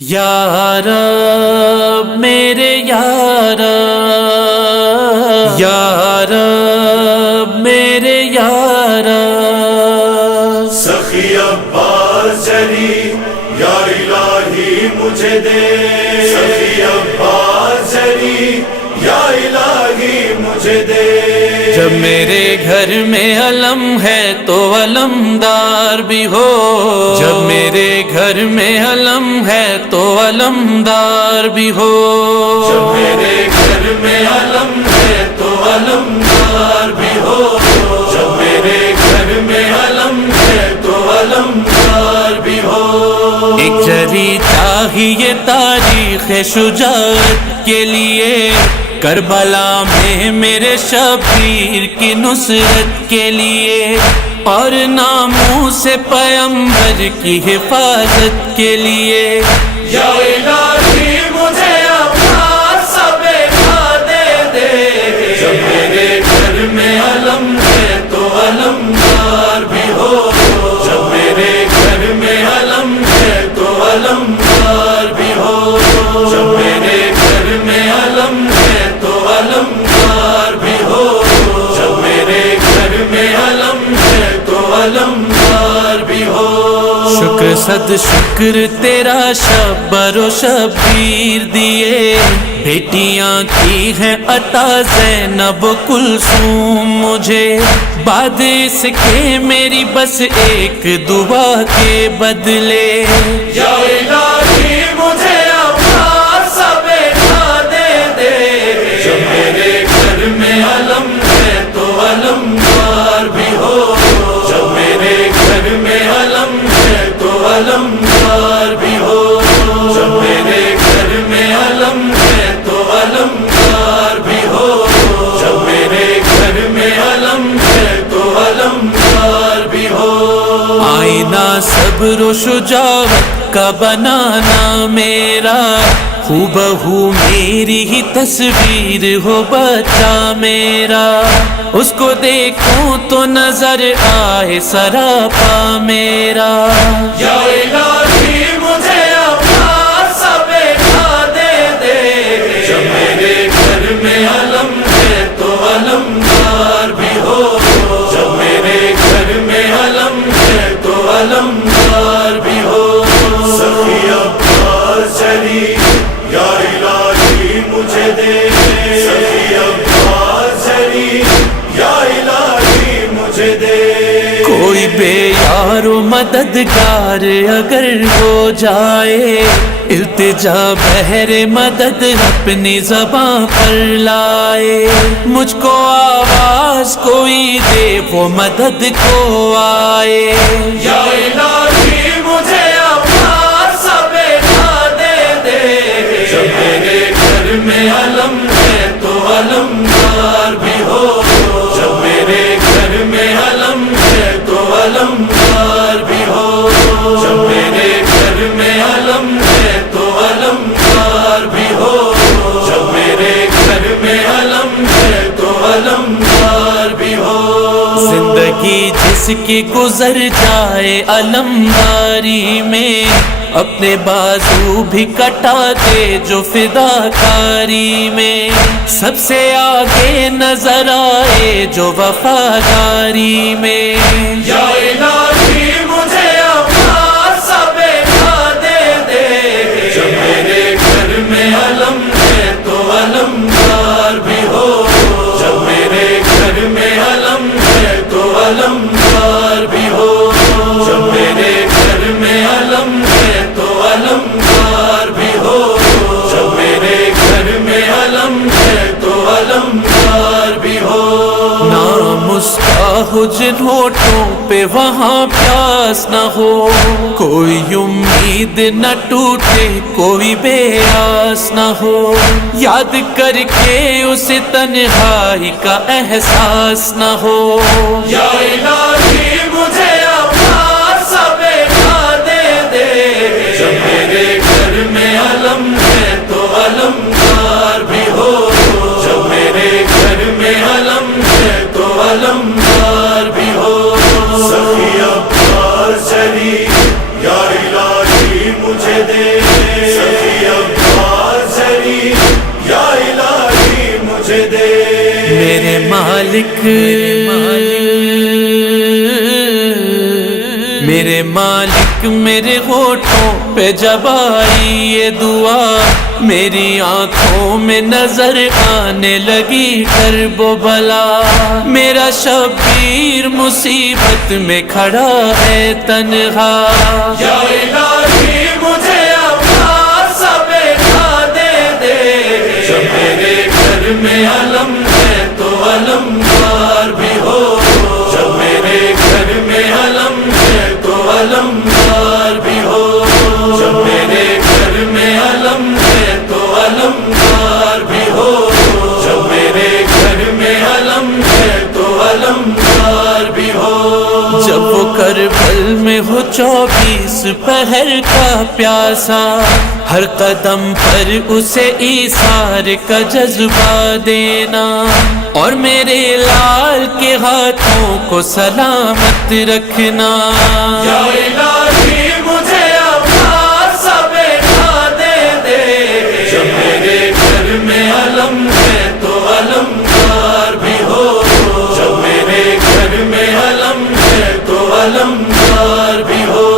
یا رب میرے یا رب، یا رب میرے یا رب، سخی عباس جری یا الہی مجھے دے، سخی عباس جری یا الہی مجھے دے۔ جب میرے گھر میں علم ہے تو علمدار بھی ہو، جب میرے گھر میں علم ہے تو علمدار بھی ہو، جب میرے گھر میں علم ہے تو علمدار بھی ہو، جب میرے گھر میں علم ہے تو علمدار بھی ہو۔ ایک جری چاہیے تاریخ شجاعت کے لیے، کربلا میں میرے شبیر کی نصرت کے لیے، اور ناموس پیغمبر کی حفاظت کے لیے۔ یا الہی مجھے عباس بیٹھا دے دے، جب میرے گھر میں علم ہے تو علمدار بھی ہو، جب میرے گھر میں علم ہے تو علمدار بھی ہو، جب میرے گھر میں علم ہے تو علمدار بھی ہو، جب میرے گھر میں علم ہے تو علمدار بھی ہو۔ شکر صد شکر تیرا شبر و شبیر دیے، بیٹیاں کی ہیں عطا زینب و کلثوم مجھے، بعد اس کے میری بس ایک دعا کے بدلے۔ یا الہی مجھے عباس بیٹھا دے دے، جب میرے گھر میں علم ہے تو علمدار بھی ہو، جب میرے گھر میں علم ہے تو علمدار بھی ہو، جب میرے گھر میں علم ہے تو علمدار بھی ہو، جب میرے گھر میں علم ہے تو علمدار بھی ہو۔ آئینہ صبر و شجاعت کا بنانا میرا، ہو بہو میری ہی تصویر ہو بچہ میرا، اس کو دیکھوں تو نظر آئے سراپا میرا۔ یا الہی مجھے عباس بیٹھا دے دے، جب میرے گھر میں علم ہے تو علمدار بھی ہو، جب میرے گھر میں علم ہے تو علمدار بھی ہو۔ سخی عباس جری یا الہی مجھے دے، سخی عباس جری یا الہی مجھے دے۔ کوئی بے یار و مددگار اگر ہو جائے، التجا بہر مدد اپنی زباں پر لائے، مجھ کو آواز کوئی دے وہ مدد کو آئے۔ یا الہی مجھے عباس بیٹھا دے دے، جب میرے گھر میں علم ہے تو علمدار بھی ہو، جب میرے گھر میں علم ہے تو علمدار بھی ہو، جب میرے گھر میں علم ہے تو علمدار بھی ہو، جب میرے گھر میں علم ہے تو علمدار بھی ہو۔ زندگی جس کی گزر جائے علمداری میں، اپنے بازو بھی کٹا دے جو فداکاری میں، سب سے آگے نظر آئے جو وفاداری میں۔ یا الہی مجھے عباس بیٹھا دے دے، جب میرے گھر میں علم ہے تو علمدار بھی ہو، جب میرے گھر میں علم ہے تو علمدار بھی ہو، جب میرے گھر میں علم ہے تو علمدار بھی ہو، جب میرے گھر میں علم ہے تو علمدار بھی ہو۔ نام اس کا ہو جن ہوٹوں پہ وہاں پیاس نہ ہو، کوئی امید نہ ٹوٹے کوئی بے آس نہ ہو، یاد کر کے اس تنہائی کا احساس نہ ہو۔ یا الہی مجھے عباس بیٹھا دے دے، جب میرے گھر میں علم ہے تو علمدار بھی ہو، جب میرے گھر میں علم ہے تو علمدار بھی ہو۔ سخی عباس جری یا الہی مجھے دے، میرے مالک میرے ہونٹوں پہ جب آئی یہ دعا، میری آنکھوں میں نظر آنے لگی کرب و بلا، میرا شبیر مصیبت میں کھڑا ہے تنہا، یا الہی مجھے اپنا سب بیٹھا دے دے، جب میرے گھر میں علم ہے تو علمدار بھی ہو، جب میرے گھر میں علم ہے تو علمدار بھی ہو، جب میرے گھر میں علم ہے تو علمدار بھی ہو، جب میرے گھر میں علم ہے تو علمدار بھی ہو، جب وہ کربل میں ہو 24 پہر کا پیاسا، ہر قدم پر اسے ایثار کا جذبہ دینا، اور میرے لال کے ہاتھوں کو سلامت رکھنا، یا الہی مجھے اپنا سب بیٹھا دے دے، جب میرے گھر میں علم ہے تو علمدار بھی ہو، جب میرے گھر میں علم ہے تو علمدار بھی ہو،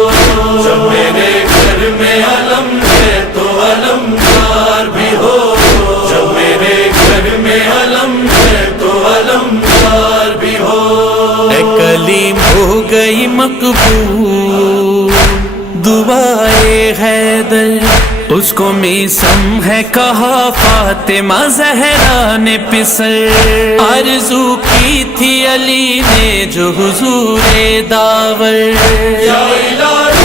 جب میرے گھر میں علم ہے تو علمدار بھی ہو، جب میرے گھر میں علم ہے تو علمدار بھی ہو، اے کلیم ہو گئی مقبول دعائے حیدر، اس کو میسم ہے کہا فاطمہ زہرا نے پسر، آرزو کی تھی علی نے جو حضور داور، یا الہی